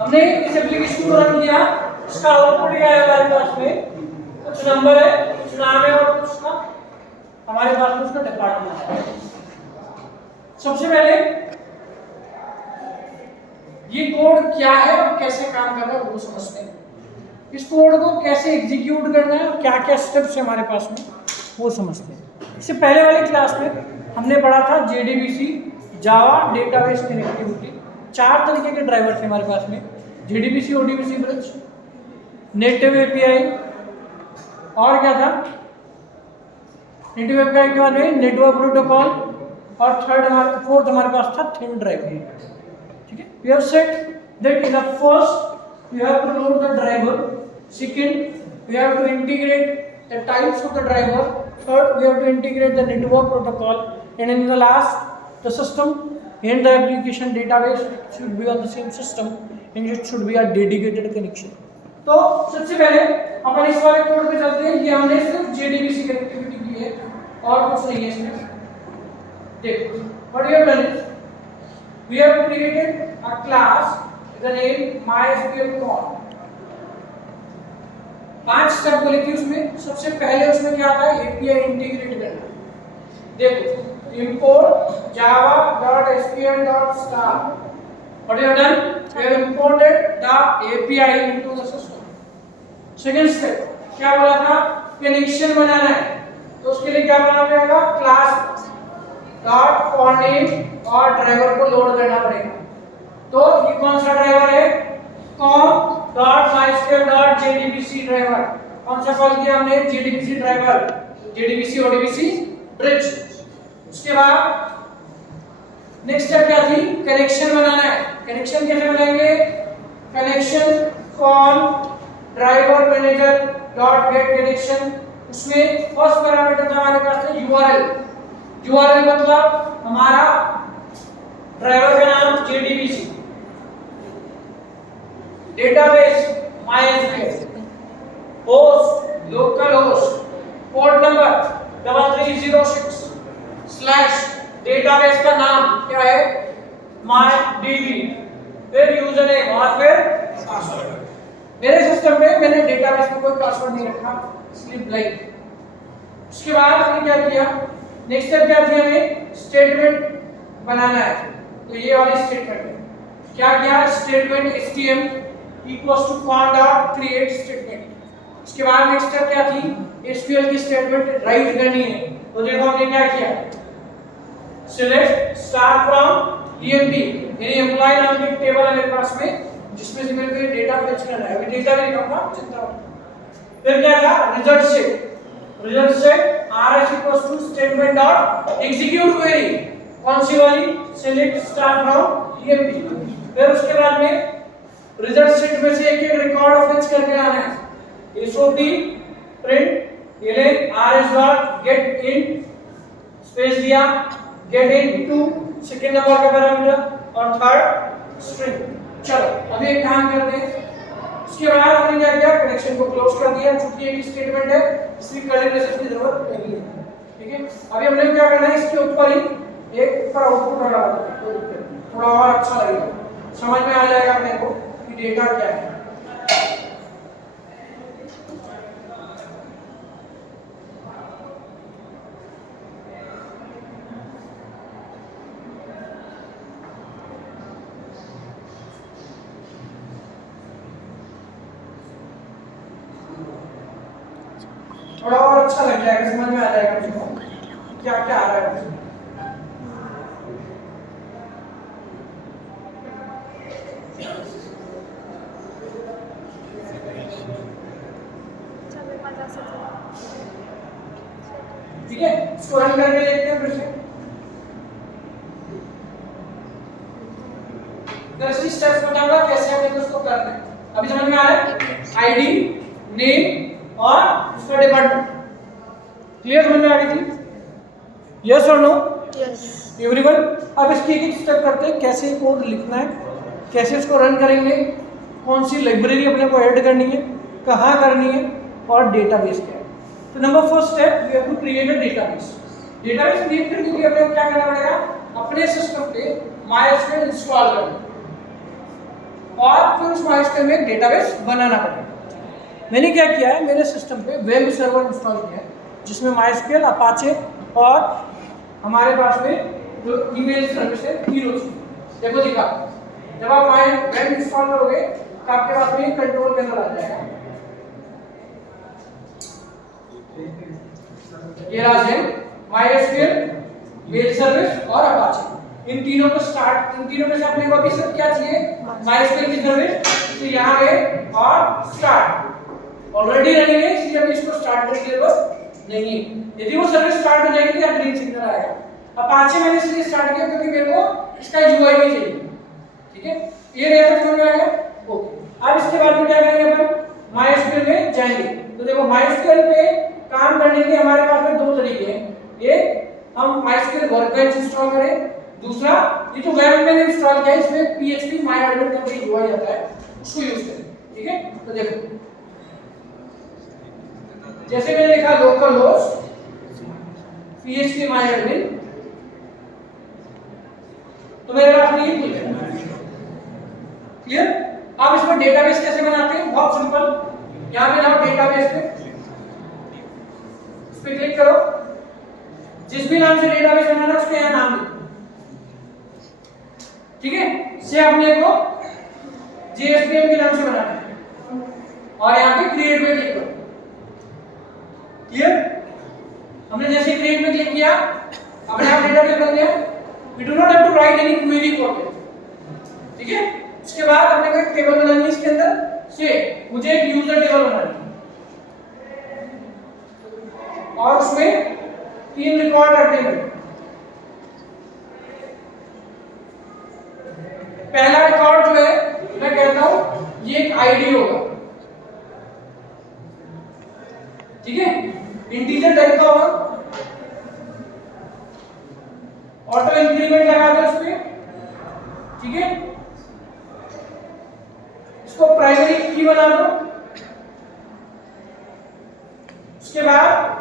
हमने इस एप्लीकेशन को रन किया, इसका आउटपुट ये आया हमारे पास में, कुछ नंबर है, कुछ नाम है और कुछ ना हमारे पास में उसका डिपार्टमेंट है। सबसे पहले ये कोड क्या है और कैसे काम कर रहा है वो समझते हैं। इस कोड को कैसे एग्जीक्यूट करना है और क्या क्या स्टेप्स है हमारे पास में वो समझते हैं। इससे पहले वाली क्लास में हमने पढ़ा था JDBC जावा डेटाबेस कनेक्टिविटी। 4 तरीके के ड्राइवर थे हमारे पास में, JDBC ODBC bridge, native API और क्या था, नेटिव API के बाद में नेटवर्क प्रोटोकॉल और फोर्थ हमारे पास था थिन ड्राइवर। ठीक है, we have said that in the first you have to load the driver, second we have to integrate the types of the driver, third we have to integrate the network protocol, and in the last the system and the application database should be on the same system and it should be a dedicated connection. तो सबसे पहले अपन इस वाले code पे चलते हैं। ये हमने सिर्फ JDBC कनेक्टिविटी की है और कुछ नहीं है इसमें। देखो what we have done is we have created a class with the name MySQL. 5 step बोली थी उसमें। सबसे पहले उसमें क्या था, API इंटीग्रेट करना। देखो import java.sql.star. What we have done, we have imported the API into the system. Second step क्या बोला था, कनेक्शन बनाना है, तो उसके लिए क्या बनाना पड़ेगा, क्लास डॉट फॉर नेम और ड्राइवर को लोड करना पड़ेगा। तो ये कौन सा ड्राइवर है, com.mysql.jdbc ड्राइवर। कौन सा कॉल किया हमने, JDBC driver, JDBC ODBC bridge. उसके बाद नेक्स्ट स्टेप क्या थी, कनेक्शन बनाना है। कनेक्शन कैसे बनाएंगे, connection con driver manager dot get connection. उसमें फर्स्ट पैरामीटर था हमारे पास था URL मतलब हमारा ड्राइवर का नाम JDBC, database MySQL, host local host, port number 3306 slash database का नाम क्या है MyDB, फिर यूजर नेम और फिर पासवर्ड। मेरे सिस्टम में मैंने डेटाबेस में कोई पासवर्ड नहीं रखा, इसलिए ब्लैंक। उसके बाद हमने क्या किया, नेक्स्ट स्टेप क्या थी, हमें स्टेटमेंट बनाना है। तो ये वाली स्टेटमेंट क्या किया, statement HTML equals to con.create statement. उसके बाद नेक्स्ट स्टेप क्या थी, SQL की स्टेटमेंट राइट करनी है। तो देखो हमने क्या किया, सिलेक्ट स्टार फ्रॉम EMP यानी एम्प्लॉय नाम की टेबल है मेरे पास में, जिसमें से मेरे को डेटा फेच करना है। अभी डेटा भी लिखूंगा, चिंता मत। फिर क्या था, रिजल्ट से RS equals to statement dot execute query, कौन सी वाली, सिलेक्ट स्टार फ्रॉम EMP। फिर उसके बाद में रिजल्ट सेट में से एक रिकॉर्ड फेच करके आना है, SOP print L N RS dot get in space दिया, get in two second number का पैरामीटर और थर्ड स्ट्रिंग। चलो अभी एक काम करते हैं। उसके बाद हमने क्या किया, कनेक्शन को क्लोज कर दिया, चूंकि एक स्टेटमेंट है इसलिए कर्ली ब्रेसेस की जरूरत नहीं है। ठीक है, अभी हमने क्या करना है, इसके ऊपर ही एक ऊपर आउटपुट लगा देना, थोड़ा और अच्छा लगेगा, समझ में आ जाएगा अपने को कि डेटा क्या है। थोड़ा और अच्छा लग जाएगा, समझ में आ जाएगा मुझको क्या क्या आ रहा है। ठीक है, इसको रन करके देखते हैं फिर से। दरअसल स्टेप्स बताऊंगा कैसे हमें उसको करना है। अभी समझ में आ रहा है, आईडी, नेम और उसका डिपार्टमेंट। क्लियर समझ में आ रही थी, यस और नो? Yes everyone. अब इसकी एक स्टेप करते हैं, कैसे कोड लिखना है, कैसे इसको रन करेंगे, कौन सी लाइब्रेरी अपने को ऐड करनी है, कहाँ करनी है और डेटाबेस क्या है। तो number first step, we have to create a database. Database create करने के लिए हमें क्या करना पड़ेगा, अपने सिस्टम पे MySQL इंस्टॉल करना। और फिर उस MySQL में एक डेटाबेस बनाना पड़ेगा। मैंने क्या किया है, मेरे सिस्टम पे वेब सर्वर इंस्टॉल किया है जिसमें MySQL, अपाचे और हमारे पास में जो ईमेल सर्विस है तीनों चीज। देखो दिखा, जब आप वेब इंस्टॉल करोगे तो आपके पास में कंट्रोल पैनल आ जाएगा। ये राज MySQL, मेल सर्विस और अपाचे, इन तीनों को से अपने को अभी सब क्या चाहिए, MySQL की सर्विस, तो यहाँ पे और स्टार्ट ऑलरेडी रनिंग है इसलिए अभी इसको स्टार्ट करने की जरूरत नहीं है। यदि वो सर्विस स्टार्ट हो जाएगी तो ग्रीन सिग्नल आएगा। अपाचे मैंने इसलिए स्टार्ट किया क्योंकि मेरे को इसका यूआई भी चाहिए, ठीक है। ये रेफर समझ में आएगा, ओके। अब इसके बाद में क्या करेंगे, अपन MySQL में जाएंगे। तो देखो MySQL पे काम करने के लिए हमारे पास में दो तरीके हैं, एक हम MySQL वर्कबेंच इंस्टॉल करें, दूसरा ये जो वेब में इंस्टॉल किया है इसमें PHP MyAdmin का भी यूआई आता है, उसको यूज करें, ठीक है। तो देखो जैसे मैंने लिखा लोकल होस्ट PHP MyAdmin, तो मेरे पास में ये खुल गया, क्लियर। अब इसमें डेटाबेस कैसे बनाते हैं, बहुत सिंपल। यहां पे जाओ डेटाबेस पे, इस पे क्लिक करो, जिस भी नाम से डेटाबेस बनाना है उसके यहां नाम दो, ठीक है। से अपने को JSPM के नाम से बनाना है और यहां पे क्रिएट पे क्लिक करो, क्लियर। हमने जैसे क्रिएट में क्लिक किया अपने आप डेटाबेस बन गया। We do not have to write any query for it, ठीक है। उसके बाद अपने को एक टेबल बनानी है, इसके अंदर से मुझे एक यूजर टेबल बनानी है और उसमें 3 रिकॉर्ड रखने हैं। पहला रिकॉर्ड जो है मैं कहता हूं ये एक आईडी होगा, ठीक है, इंटीजर टाइप का होगा। ऑटो इंक्रीमेंट लगा दो उस पे, ठीक है। इसको प्राइमरी की बना दो। उसके बाद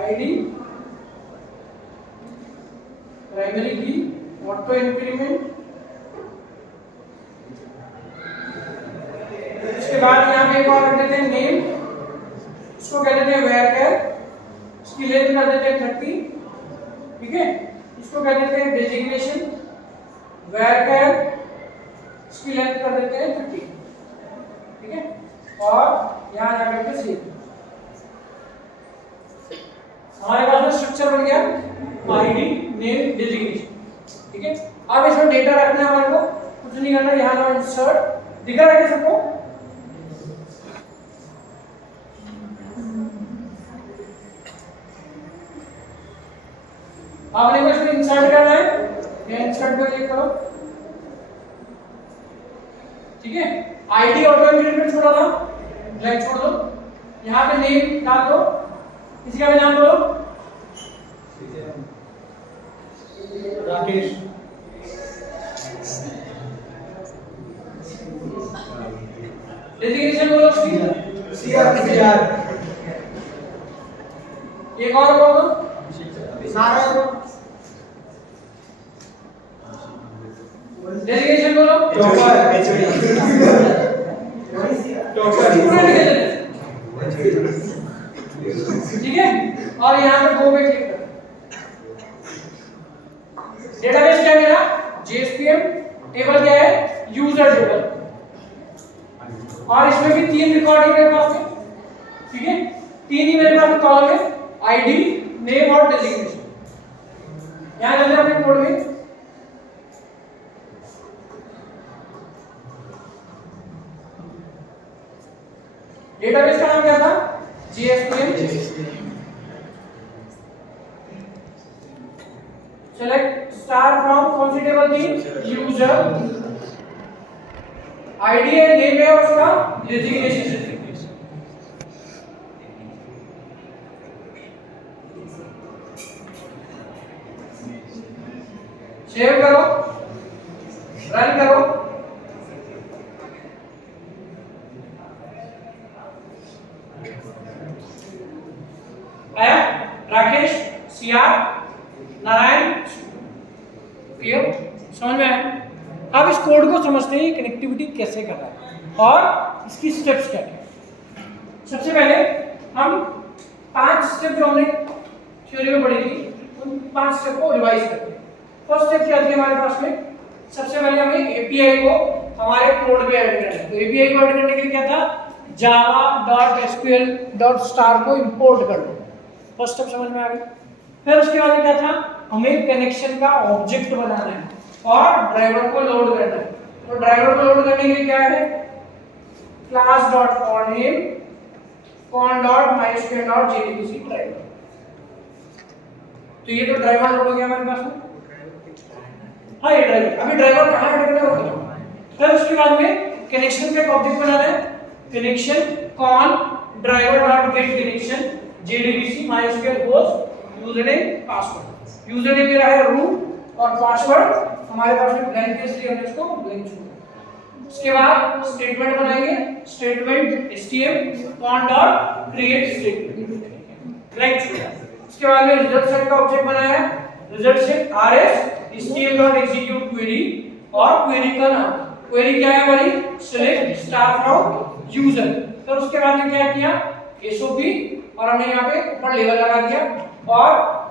आईडी, प्राइमरी की, ऑटो इंक्रीमेंट। उसके बाद यहाँ पे एक और रख देते हैं नेम, इसको कह देते हैं varchar, इसकी लेंथ कर देते हैं 30, ठीक है। इसको कह देते हैं डेजिग्नेशन varchar, इसकी लेंथ कर देते हैं 30, ठीक है। और यहाँ जाकर के सेव, हमारे पास में स्ट्रक्चर बन गया आईडी, नेम, डेजिग्नेशन, ठीक है। अब इसमें डेटा रखना है हमारे को, कुछ नहीं करना, यहाँ जाओ इंसर्ट, दिखा रहा है सबको, आपने को इसमें इंसर्ट करना है, यहाँ इंसर्ट पे क्लिक करो, ठीक है। आईडी ऑटो इंक्रीमेंट छोड़ा था, ब्लैंक छोड़ दो, यहाँ पे नेम डाल दो, किसी का भी नाम बोलो, राकेश, डेजिग्नेशन बोलो सीआर, एक और बोल दो सारा, डेजिग्नेशन बोलो ठीक है। और यहाँ पे गो पे क्लिक करो। डेटाबेस क्या है मेरा, JSPM, टेबल क्या है, यूजर टेबल, और इसमें भी 3 रिकॉर्ड है मेरे पास में, ठीक है। 3 ही मेरे पास कॉलम है, आईडी, नेम और डेजिग्नेशन। यहाँ चलते हैं अपने कोड में, डेटाबेस का नाम क्या था, JSPM। सेलेक्ट स्टार फ्रॉम, कौन सी टेबल थी, यूजर, आईडी है, नेम है उसका, डेजिग्नेशन। सेव करो, रन करो। आया राकेश, सीआर, नारायण, क्लियर, समझ में आया? अब इस कोड को समझते हैं कनेक्टिविटी कैसे कर रहा है और इसकी स्टेप्स क्या है। सबसे पहले हम 5 स्टेप जो हमने थ्योरी में पढ़ी थी उन 5 स्टेप को रिवाइज करते हैं। फर्स्ट स्टेप क्या थी हमारे पास में? सबसे पहले हमें एपीआई को हमारे कोड में ऐड करना है। तो एपीआई को ऐड करने के लिए क्या था? java.sql.star को इंपोर्ट कर लो। फर्स्ट स्टेप समझ में आ गया। फिर उसके बाद क्या था? हमें कनेक्शन का ऑब्जेक्ट बनाना है और ड्राइवर को लोड करना है। तो ड्राइवर को लोड करने के लिए क्या है? class.forName con.mysql.jdbc driver. तो ये तो ड्राइवर लोड हो गया हमारे पास में। हाँ ये ड्राइवर, अभी ड्राइवर कहाँ ऐड करना होगा? फिर उसके बाद में कनेक्शन का एक ऑब्जेक्ट बनाना है, कनेक्शन कॉन ड्राइवर.getConnection jdbc mysql host username password. Username मेरा है रूट और पासवर्ड हमारे पास में ब्लैंक है इसलिए हमने इसको ब्लैंक छोड़ा। उसके बाद स्टेटमेंट बनाएंगे, statement stm con.create statement blank छोड़ा। उसके बाद में रिजल्ट सेट का ऑब्जेक्ट बनाया है, result set rs stm.execute query और क्वेरी का नाम। क्वेरी क्या है हमारी? select star from user। फिर उसके बाद में क्या किया? sop और हमने यहाँ पे ऊपर लेवल लगा दिया और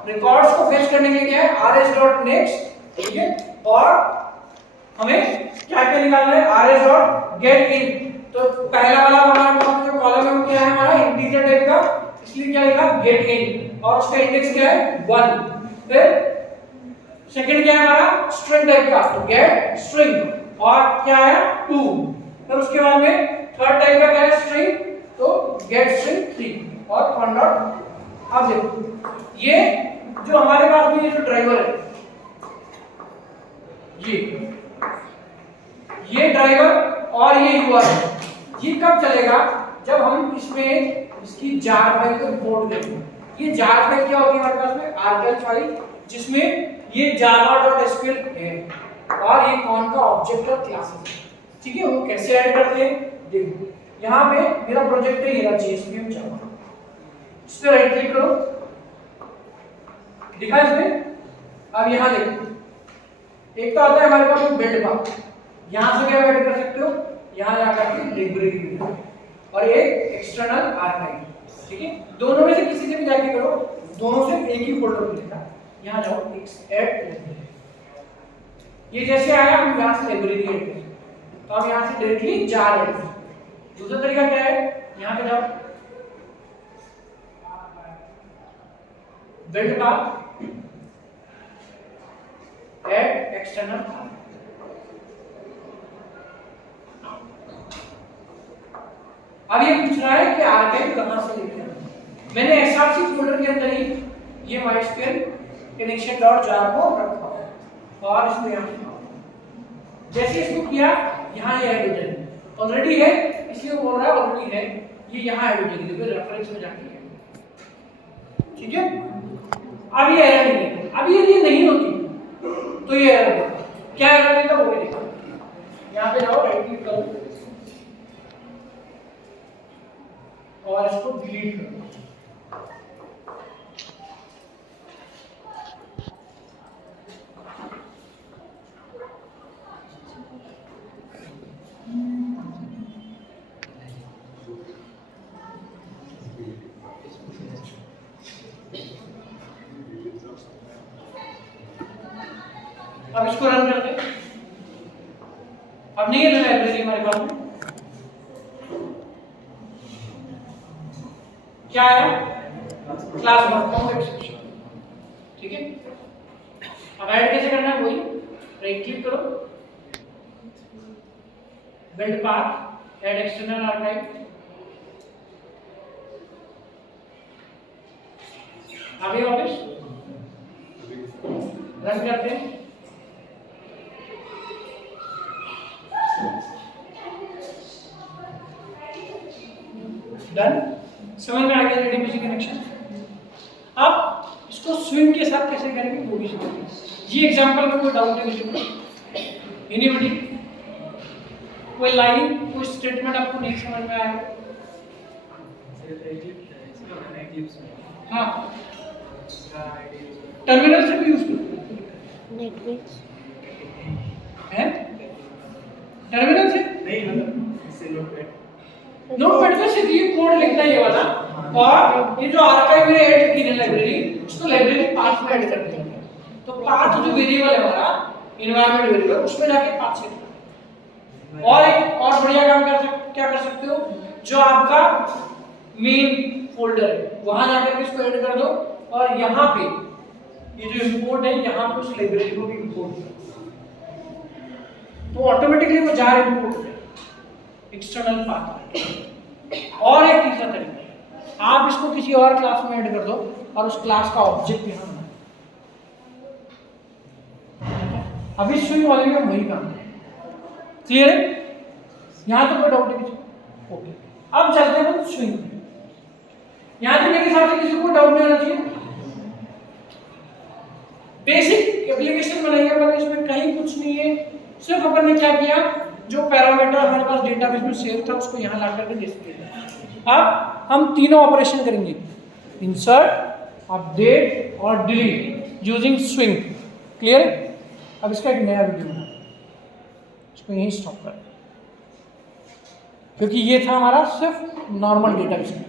रिकॉर्ड्स को फेच करने के लिए क्या है? rs.next, ठीक है। और हमें क्या क्या निकालना है? rs.getIn। तो पहला वाला हमारा जो कॉलम है वो क्या है हमारा? इंटीजर टाइप का, इसलिए क्या लिखा? getIn और उसका इंडेक्स क्या है? 1। फिर सेकंड क्या है हमारा? स्ट्रिंग टाइप का, तो गेट स्ट्रिंग और क्या है? 2। फिर उसके बाद में थर्ड टाइप का क्या है? स्ट्रिंग, तो गेट स्ट्रिंग 3 और कॉन डॉट। अब देखो ये जो हमारे पास में ये जो ड्राइवर है, ये ड्राइवर और ये यूआरएल, ये कब चलेगा? जब हम इसमें इसकी जार फाइल को इंपोर्ट करेंगे। ये जार फाइल क्या होती है हमारे पास में? आरजीएल फाइल, जिसमें ये java.sql है और ये कौन का ऑब्जेक्ट और क्लासेस, ठीक है। वो कैसे ऐड करते हैं देखो। यहाँ पे मेरा प्रोजेक्ट है ये JSPM Java, इस पे राइट क्लिक करो, दिखा इसमें। अब यहाँ देखो, एक तो आता है हमारे पास बिल्ड पाथ, यहाँ से क्या ऐड कर सकते हो? यहाँ जाकर के लाइब्रेरी और एक एक्सटर्नल आर्काइव, ठीक है। दोनों में से किसी से भी जाके करो, दोनों से एक ही फोल्डर मिलेगा। यहाँ जाओ ऐड, ये जैसे आया हम यहाँ से लाइब्रेरी ऐड करें, तो हम यहाँ से डायरेक्टली जार ऐड करें। दूसरा तरीका क्या है? यहाँ पे जाओ, बिल्ड पाथ, ऐड एक्सटर्नल। अब ये पूछ रहा है कि आर्काइव कहाँ से लेके आना। मैंने एसआरसी फोल्डर के अंदर ही ये MySQL connection.jar को रखा और इसको यहाँ जैसे इसको किया, यहाँ ये ऐड हो जाएगी। ऑलरेडी है इसलिए वो बोल रहा है ऑलरेडी है, ये यहाँ ऐड हो जाएगी। देखो रेफरेंस में जाके, ठीक है। अब ये एरर नहीं है, अब ये नहीं होती तो ये एरर देगा। क्या एरर देगा वो भी देखो। यहाँ पे जाओ, राइट क्लिक करो और इसको डिलीट करो। अब इसको रन करते हैं। अब नहीं है ना लाइब्रेरी हमारे पास में, क्या है? क्लास वर्क एक्सेप्शन, ठीक है। अब ऐड कैसे करना है? वही राइट क्लिक करो, build path, add external archive, आगे वापस रन करते हैं। डन, समझ में आ गया JDBC कनेक्शन। अब इसको स्विंग के साथ कैसे करेंगे वो भी सीखेंगे। ये एग्जांपल में कोई डाउट है किसी को? एनीबॉडी? कोई लाइन, कोई स्टेटमेंट आपको नहीं समझ में आया? हाँ, टर्मिनल से भी यूज करो। नेटवर्क है टर्मिनल से नहीं, मतलब इससे नोटपैड पे सिर्फ ये कोड लिखना है ये वाला, और ये जो आर्काइव में ऐड की है लाइब्रेरी, उसको लाइब्रेरी पाथ में ऐड कर देंगे। तो पाथ जो वेरिएबल है हमारा एनवायरनमेंट वेरिएबल, उसमें जाके पाथ सेट करना। और एक और बढ़िया काम क्या कर सकते हो, जो आपका मेन फोल्डर है वहां जाकर के इसको ऐड कर दो, और यहाँ पे ये जो इंपोर्ट है यहाँ पे उस लाइब्रेरी को भी इंपोर्ट कर दो, तो ऑटोमेटिकली वो जार इंपोर्ट हो जाएगा एक्सटर्नल पाथ। और एक तीसरा तरीका है, आप इसको किसी और क्लास में ऐड कर दो और उस क्लास का ऑब्जेक्ट यहाँ बनाओ। अभी स्विंग वाले में वही काम है। क्लियर है? यहाँ तो कोई डाउट है किसी को? ओके, अब चलते हैं स्विंग में। यहाँ तक मेरे हिसाब से किसी को डाउट नहीं होना चाहिए। बेसिक एप्लीकेशन बनाई है अपन, इसमें कहीं कुछ नहीं है, सिर्फ अपन ने क्या किया, जो पैरामीटर हमारे पास डेटाबेस में सेव था उसको यहाँ ला करके डिस्प्ले किया। अब हम तीनों ऑपरेशन करेंगे, इंसर्ट, अपडेट और डिलीट यूजिंग स्विंग। क्लियर है? अब इसका एक नया वीडियो बना, इसको यहीं स्टॉप कर, क्योंकि ये था हमारा सिर्फ नॉर्मल डेटाबेस।